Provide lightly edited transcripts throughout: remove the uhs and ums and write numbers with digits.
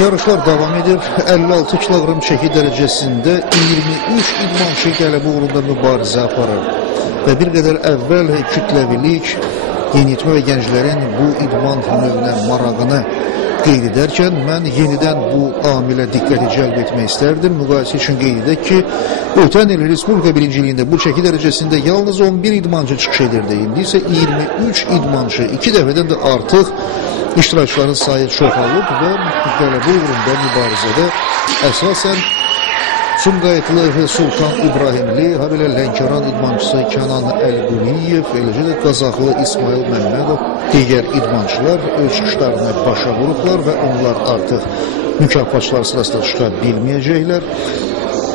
Yarışlar davam edir. 56 kilogram çəki dərəcəsində 23 idmançı qələbə uğrunda mübarizə aparır. Və bir qədər əvvəl kütləvilik, yeniyetmə və gənclərin bu idman növünə marağını qeyd edərkən, mən yenidən bu amilə diqqəti cəlb etmək istərdim. Müqayisə üçün qeyd edək ki, ötən il Respublika birinciliyində bu çəki dərəcəsində yalnız 11 idmançı çıxış edirdi. İndi isə 23 idmançı, 2 dəfədən də artıq iştirakçıların sayı çoxalıb və qələbə uğrunda mübarizədə əsasən Sumqayıtlı Sultan İbrahimli, habelə Lənkəran idmançısı Kənan Əlquliyev, eləcə də Qazaxlı İsmail Məmmədov, digər idmançılar öz çıxışlarını başa vurublar və onlar artıq mükafatçılar sırasında çıxa bilməyəcəklər.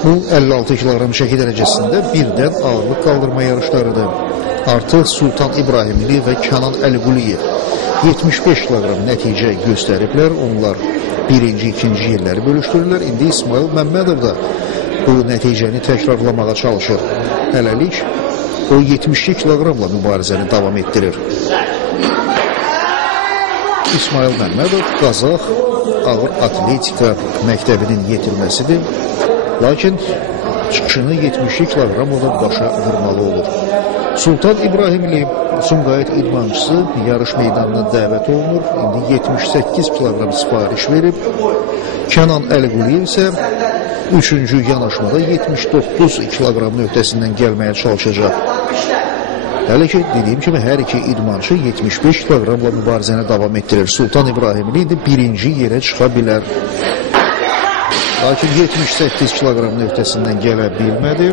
Bu 56 kilogram çəki dərəcəsində birdən ağırlıq qaldırma yarışlarıdır. Artıq Sultan İbrahimli və Kənan Əlquliyev 75 kilogram nəticə göstəriblər. Onlar birinci, ikinci yerləri bölüşdürürlər. İndi İsmail Məmmədov da bu nəticəni təkrarlamağa çalışır. Hələlik o 72 kiloqramla mübarizəni davam etdirir. İsmail Məmmədov Qazax ağır atletika məktəbinin yetirməsidir. Lakin çıxışını 72 kiloqramla başa vurmalı olur. Sultan İbrahimli, Sumqayıt idmançısı yarış meydanına dəvət olunur. İndi 78 kiloqram sifariş verib. Kənan Əlquliyev isə 3-cü yanaşmada 79 kiloqramın öhdəsindən gəlməyə çalışacaq. Hələ ki, dediyim kimi, hər iki idmançı 75 kiloqramla mübarizəni davam etdirir. Sultan İbrahimli indi birinci yerə çıxa bilər. Lakin 78 kiloqramın öhdəsindən gələ bilmədi.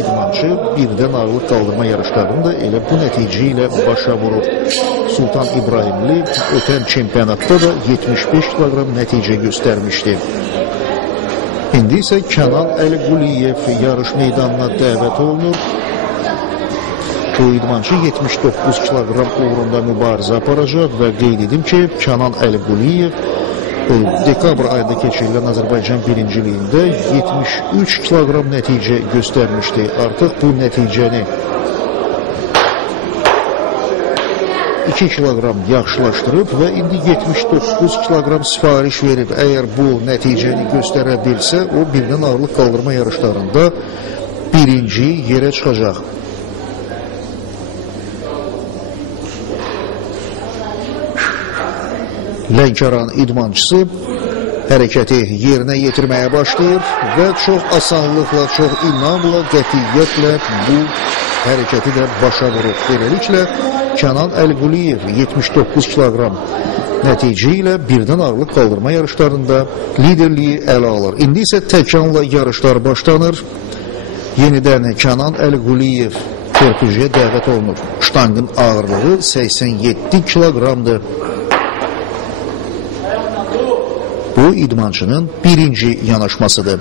İdmançı birdən ağırlıq qaldırma yarışlarını da elə bu nəticə ilə başa vurur. Sultan İbrahimli ötən çempionatda da 75 kiloqram nəticə göstərmişdi. İndi isə Kənan Əlquliyev yarış meydanına dəvət olunur. Bu idmançı 79 kiloqram uğrunda mübarizə aparacaq və qeyd edim ki, Kənan Əlquliyev dekabr ayında keçirilən Azərbaycan birinciliyində 73 kiloqram nəticə göstərmişdi. Artıq bu nəticəni 2 kiloqram yaxşılaşdırıb və indi 79 kiloqram sifariş verib. Əgər bu nəticəni göstərə bilsə, o birdən ağırlıq qaldırma yarışlarında birinci yerə çıxacaq. Lənkəran idmançısı hərəkəti yerinə yetirməyə başlayır və çox asanlıqla, çox inamla, qətiyyətlə bu hərəkəti də başa vurur. Beləliklə, Kənan Əlquliyev 79 kiloqram nəticə ilə birdən ağırlıq qaldırma yarışlarında liderliyi ələ alır. İndi isə təkanla yarışlar başlanır. Yenidən Kənan Əlquliyev körpücüyə dəvət olunur. Ştangın ağırlığı 87 kiloqramdır. Bu idmançının birinci yanaşmasıdır.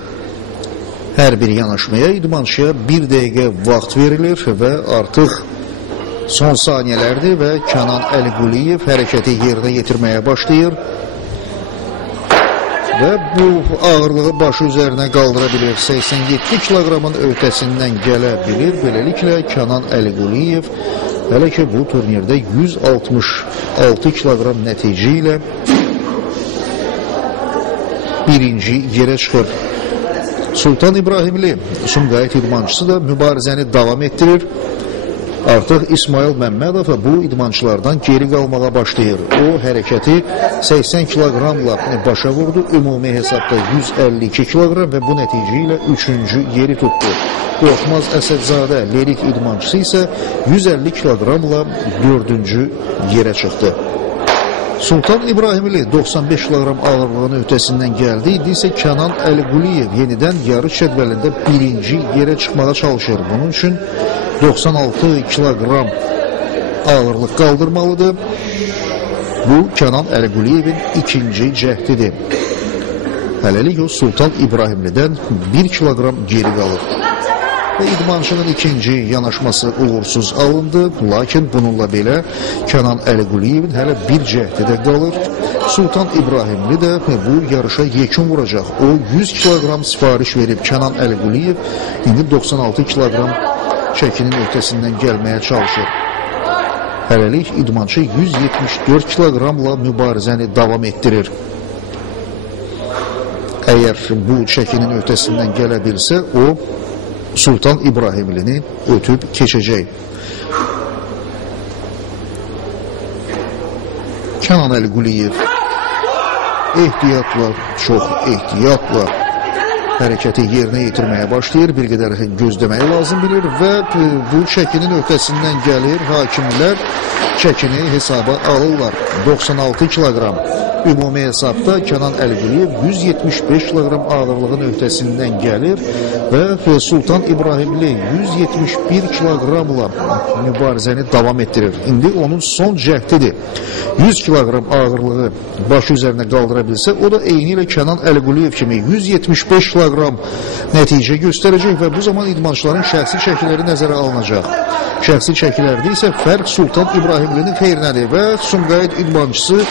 Hər bir yanaşmaya idmançıya 1 dəqiqə vaxt verilir və artıq son saniyələrdir və Kənan Əlquliyev hərəkəti yerinə yetirməyə başlayır və bu ağırlığı başı üzərinə qaldıra bilir. 87 kiloqramın öhdəsindən gələ bilir. Beləliklə Kənan Əlquliyev hələ ki bu turnirdə 166 kiloqram nəticə ilə birinci yerə çıxır. Sultan İbrahimli, Sumqayıt idmançısı da mübarizəni davam etdirir. Artıq İsmail Məmmədov bu idmançılardan geri qalmağa başlayır. O hərəkəti 80 kiloqramla başa vurdu. Ümumi hesabda 152 kiloqram və bu nəticə ilə 3-cü yeri tutdu. Qorxmaz Əsədzadə Lerik idmançısı isə 150 kiloqramla 4-cü yerə çıxdı. Sultan İbrahimli 95 kiloqram ağırlığının öhdəsindən gəldi. İndi isə Kənan Əlquliyev yenidən yarış cədvəlində birinci yerə çıxmağa çalışır. Bunun üçün 96 kiloqram ağırlıq qaldırmalıdır. Bu Kənan Əlquliyevin ikinci cəhdidir. Hələlik o Sultan İbrahimlidən 1 kiloqram geri qalır. Və idmançının ikinci yanaşması uğursuz alındı. Lakin bununla belə Kənan Əlquliyevin hələ bir cəhdi də qalır. Sultan İbrahimli də bu yarışa yekun vuracaq. O 100 kiloqram sifariş verib. Kənan Əlquliyev indi 96 kiloqram çəkinin öhdəsindən gəlməyə çalışır. Hələlik idmançı 174 kiloqramla mübarizəni davam etdirir. Əgər bu çəkinin öhdəsindən gələ bilsə, o Sultan İbrahimlini ötüb keçəcək. Kənan Əliquliyev ehtiyatla, çox ehtiyatla hərəkəti yerinə yetirməyə başlayır, bir qədər gözləməyi lazım bilir və bu çəkinin öhdəsindən gəlir, hakimlər çəkini hesaba alırlar. 96 kiloqram. Ümumi hesabda Kənan Əliquliyev 175 kiloqram ağırlığın öhdəsindən gəlir və Sultan İbrahimli 171 kiloqramla mübarizəni davam etdirir. İndi onun son cəhdidir. 100 kiloqram ağırlığı başı üzərinə qaldıra bilsə, o da eyni ilə Kənan Əliquliyev kimi 175 kiloqram nəticə göstərəcək və bu zaman idmançıların şəxsi çəkiləri nəzərə alınacaq. Şəxsi çəkilərdə isə fərq Sultan İbrahimlinin xeyrinədir və Sumqayıt idmançısı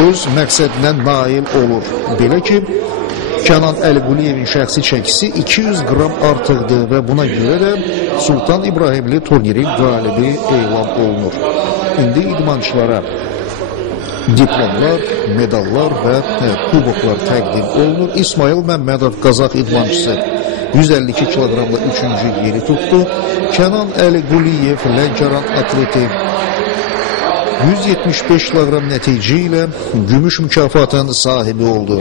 öz məqsədinə nail olur. Belə ki, Kənan Əliquliyevin şəxsi çəkisi 200 qram artıqdır və buna görə də Sultan İbrahimli turnirin qalibi elan olunur. İndi idmançılara diplomlar, medallar və kuboklar təqdim olunur. İsmail Məmmədov Qazax idmançısı 152 kiloqramla 3-cü yeri tutdu. Kənan Əliquliyev Lənkəran atleti 175 kiloqram nəticə ilə gümüş mükafatının sahibi oldu.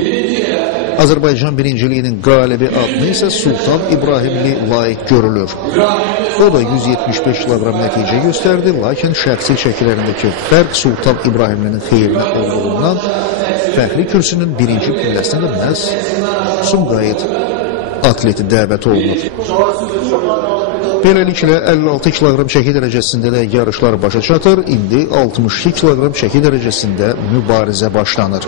Azərbaycan birinciliyinin qalibi adını isə Sultan İbrahimli layiq görülür. O da 175 kiloqram nəticə göstərdi, lakin şəxsi çəkilərindəki fərq Sultan İbrahimlinin xeyrinə olduğundan fəxri kürsünün birinci pilləsinə də məhz Sumqayıt atleti dəvət olunur. Beləliklə 56 kiloqram çəki dərəcəsində də yarışlar başa çatır. İndi 62 kiloqram çəki dərəcəsində mübarizə başlanır.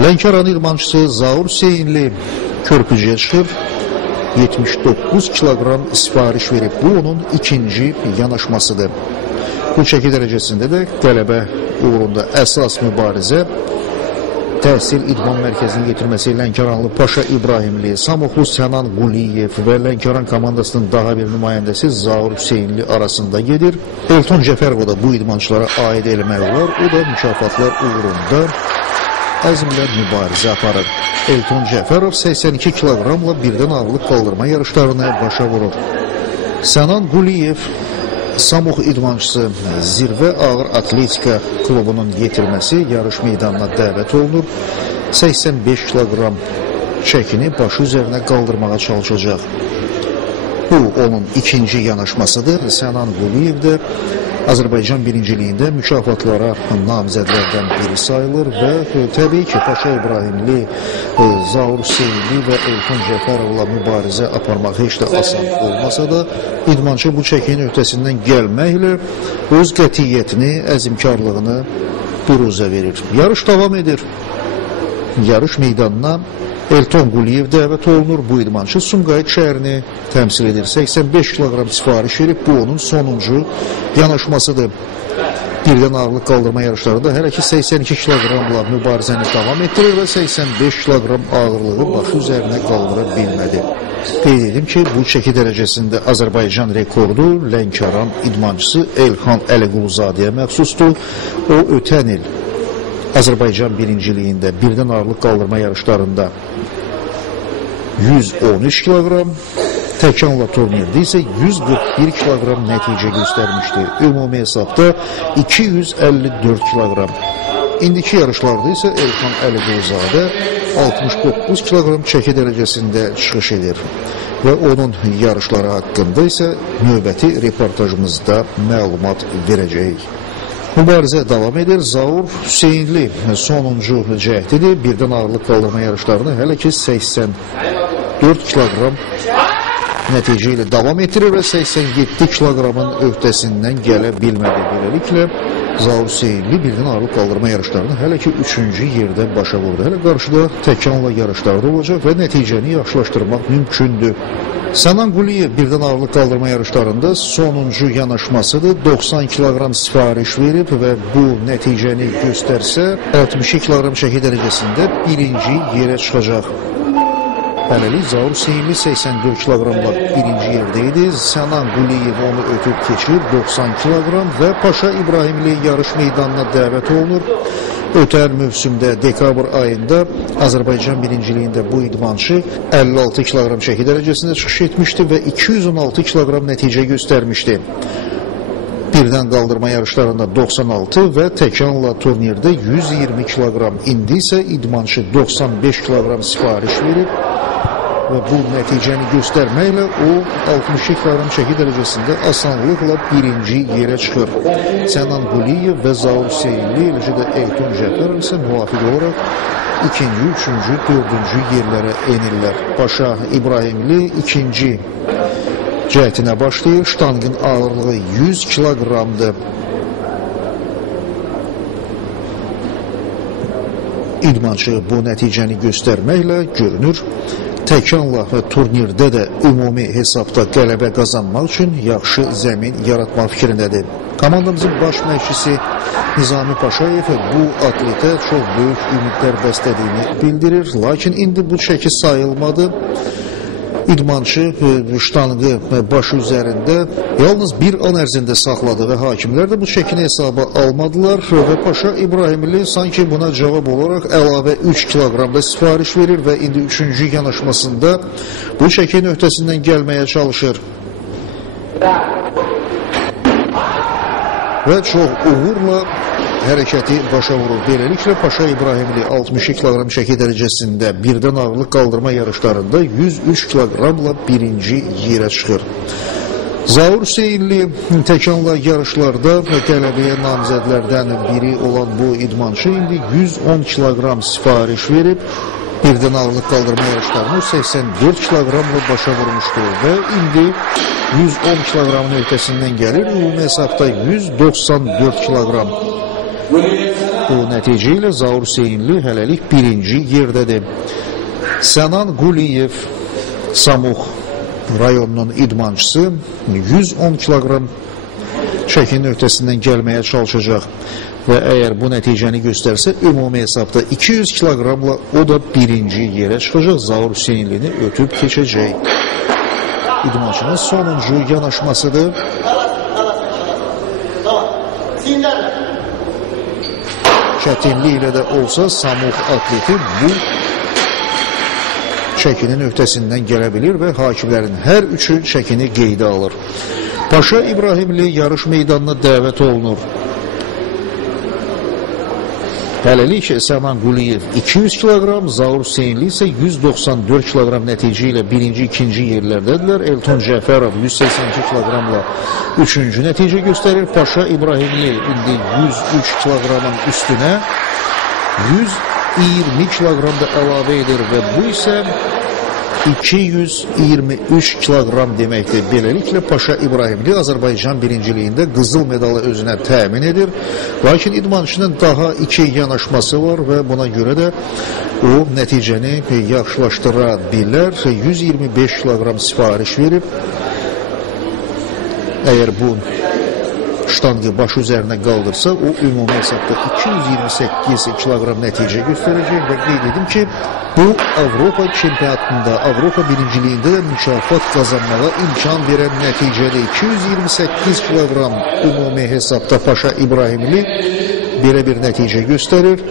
Lənkəran idmançısı Zaur Hüseynli körpücüyə çıxır. 79 kiloqram sifariş verib. Bu onun ikinci yanaşmasıdır. Bu çəki dərəcəsində də qələbə uğrunda əsas mübarizə Təhsil İdman Mərkəzinin getirməsi Lənkəranlı Paşa İbrahimli, Samoxlu Sənan Quliyev və Lənkəran komandasının daha bir nümayəndəsi Zaur Hüseynli arasında gedir. Elton Cəfərov da bu idmançılara aid eləmək olar. O da mükafatlar uğrunda əzmlə mübarizə aparır. Elton Cəfərov 82 kiloqramla birdən ağırlıq qaldırma yarışlarını başa vurur. Sənan Quliyev Samox idmançısı Zirvə Ağır Atletika klubunun yetirməsi yarış meydanına dəvət olunur. 85 kiloqram çəkini başı üzərinə qaldırmağa çalışacaq. Bu onun ikinci yanaşmasıdır. Sənan Quliyev də Azərbaycan birinciliyində mükafatlara namizədlərdən biri sayılır və təbii ki, Paşa İbrahimli, Zaur Hüseynli və Elton Cəfərovla mübarizə aparmaq heç də asan olmasa da, idmançı bu çəkinin öhdəsindən gəlməklə öz qətiyyətini, əzmkarlığını büruzə verir. Yarış davam edir. Yarış meydanına Elton Quliyev dəvət olunur. Bu idmançı Sumqayıt şəhərini təmsil edir. 85 kiloqram sifariş verib. Bu onun sonuncu yanaşmasıdır. Birdən ağırlıq qaldırma yarışlarında hələ ki 82 kiloqramla mübarizəni davam etdirir və 85 kiloqram ağırlığı başı üzərinə qaldıra bilmədi. Qeyd edim ki, bu çəki dərəcəsində Azərbaycan rekordu Lənkəran idmançısı Elxan Əliquluzadəyə məxsusdur. O ötən il Azərbaycan birinciliyində birdən ağırlıq qaldırma yarışlarında 113 kiloqram, təkanla turnirdə isə 141 kiloqram nəticə göstərmişdi. Ümumi hesabda 254 kiloqram. İndiki yarışlarda isə Elxan Əliquluzadə 69 kiloqram çəki dərəcəsində çıxış edir. Və onun yarışları haqqında isə növbəti reportajımızda məlumat verəcəyik. Mübarizə davam edir. Zaur Hüseynli sonuncu cəhdidir. Birdən ağırlıq qaldırma yarışlarını hələ ki 84 kiloqram nəticə ilə davam etdirir və 87 kiloqramın öhdəsindən gələ bilmədi. Beləliklə Zaur Hüseynli birdən ağırlıq qaldırma yarışlarını hələ ki 3-cü yerdə başa vurdu. Hələ qarşıda təkanla yarışlarda olacaq və nəticəni yaxşılaşdırmaq mümkündür. Sənan Quliyev birdən ağırlıq qaldırma yarışlarında sonuncu yanaşmasıdır. 90 kiloqram sifariş verib və bu nəticəni göstərsə 62 kiloqram çəki dərəcəsində birinci yerə çıxacaq. Hələlik Zaur Hüseynli 84 kiloqramla birinci yerdə idi. Sənan Quliyev onu ötüb keçir 90 kiloqram və Paşa İbrahimli yarış meydanına dəvət olunur. Ötən mövsümdə dekabr ayında Azərbaycan birinciliyində bu idmançı 56 kiloqram çəki dərəcəsində çıxış etmişdi və 216 kiloqram nəticə göstərmişdi. Birdən qaldırma yarışlarında 96 və təkanla turnirdə 120 kiloqram. İndi isə idmançı 95 kiloqram sifariş verib və bu nəticəni göstərməklə o 62 kiloqram çəki dərəcəsində asanlıqla birinci yerə çıxır. Sənan Quliyev və Zaur Hüseynli, eləcə də Elton Cəfərov isə müvafiq olaraq ikinci, üçüncü, dördüncü yerlərə enirlər. Paşa İbrahimli ikinci cəhətinə başlayır. Ştanqın ağırlığı 100 kiloqramdır. İdmançı bu nəticəni göstərməklə görünür. Təkanla və turnirdə də ümumi hesabda qələbə qazanmaq üçün yaxşı zəmin yaratmaq fikrindədir. Komandamızın baş məşqçisi Nizami Paşayev bu atletə çox böyük ümidlər bəslədiyini bildirir. Lakin indi bu çəki sayılmadı. İdmançı ştanqı başı üzərində yalnız bir an ərzində saxladı və hakimlər də bu çəkini hesaba almadılar və Paşa İbrahimli sanki buna cavab olaraq əlavə 3 kiloqramda sifariş verir və indi üçüncü yanaşmasında bu çəkinin öhdəsindən gəlməyə çalışır. Və çox uğurla hərəkəti başa vurur. Beləliklə Paşa İbrahimli 62 kiloqram çəki dərəcəsində birdən ağırlıq qaldırma yarışlarında 103 kiloqramla birinci yerə çıxır. Zaur Hüseynli təkanla yarışlarda qələbəyə namizədlərdən biri olan bu idmançı indi 110 kiloqram sifariş verib. Birdən ağırlıq qaldırma yarışlarını 84 kiloqramla başa vurmuşdu və indi 110 kiloqramın öhdəsindən gəlir. Ümumi hesabda 194 kiloqram. Bu nəticə ilə Zaur Hüseynli hələlik birinci yerdədir. Sənan Quliyev Samux rayonunun idmançısı 110 kiloqram çəkinin öhdəsindən gəlməyə çalışacaq və əgər bu nəticəni göstərsə ümumi hesabda 200 kiloqramla o da birinci yerə çıxacaq. Zaur Hüseynlini ötüb keçəcək. İdmançının sonuncu yanaşmasıdır. Çətinlik ilə də olsa Samux atleti bu çəkinin öhdəsindən gələ bilir və hakimlərin hər üçü çəkini qeydə alır. Paşa İbrahimli yarış meydanına dəvət olunur. Hələlik Sənan Quliyev 200 kiloqram, Zaur Hüseynli isə 194 kiloqram nəticə ilə birinci, ikinci yerlərdədirlər. Elton Cəfərov 182 kiloqramla üçüncü nəticə göstərir. Paşa İbrahimli indi 103 kiloqramın üstünə 120 kiloqram da əlavə edir və bu isə 223 kiloqram deməkdir. Beləliklə Paşa İbrahimli Azərbaycan birinciliyində qızıl medalı özünə təmin edir. Lakin idmançının daha 2 yanaşması var və buna görə də o nəticəni yaxşılaşdıra bilər. 125 kiloqram sifariş verib. Əgər bu ştanqı başı üzərinə qaldırsa, o ümumi hesabda 228 kiloqram nəticə göstərəcək və qeyd edim ki, bu Avropa çempionatında, Avropa birinciliyində də mükafat qazanmağa imkan verən nəticədir. 228 kiloqram ümumi hesabda Paşa İbrahimli belə bir nəticə göstərir.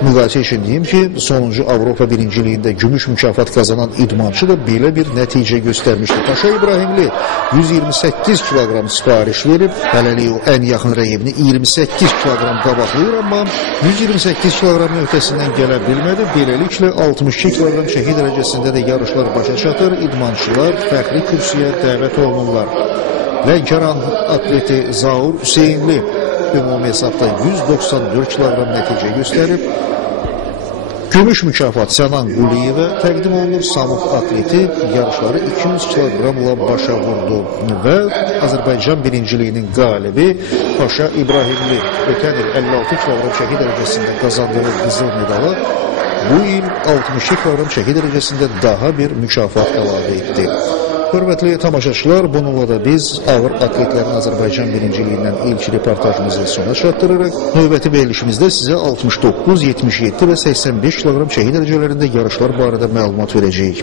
Müqayisə üçün deyim ki, sonuncu Avropa birinciliyində gümüş mükafat qazanan idmançı da belə bir nəticə göstərmişdi. Paşa İbrahimli 128 kiloqram sifariş verib, hələlik o ən yaxın rəqibini 28 kiloqram qabaqlayır, amma 128 kiloqramın öhdəsindən gələ bilmədi. Beləliklə 62 kiloqram çəki dərəcəsində də yarışlar başa çatır, idmançılar fəxri kürsüyə dəvət olunurlar. Lənkəran atleti Zaur Hüseynli ümumi hesabda 194 kiloqram nəticə göstərib. Gümüş mükafat Sənan Quliyevə təqdim olunur. Samux atleti yarışları 200 kiloqramla başa vurdu və Azərbaycan birinciliyinin qalibi Paşa İbrahimli ötən il 56 kiloqram çəki dərəcəsində qazandığı qızıl medalı bu il 62 kiloqram çəki dərəcəsində daha bir mükafat əlavə etdi. Hörmətli tamaşaçılar, bununla da biz ağır atletlərin Azərbaycan birinciliyindən ilk reportajımızı sona çatdırırıq. Növbəti verilişimizdə sizə 69, 77 və 85 kiloqram çəki dərəcələrində yarışlar barədə məlumat verəcəyik.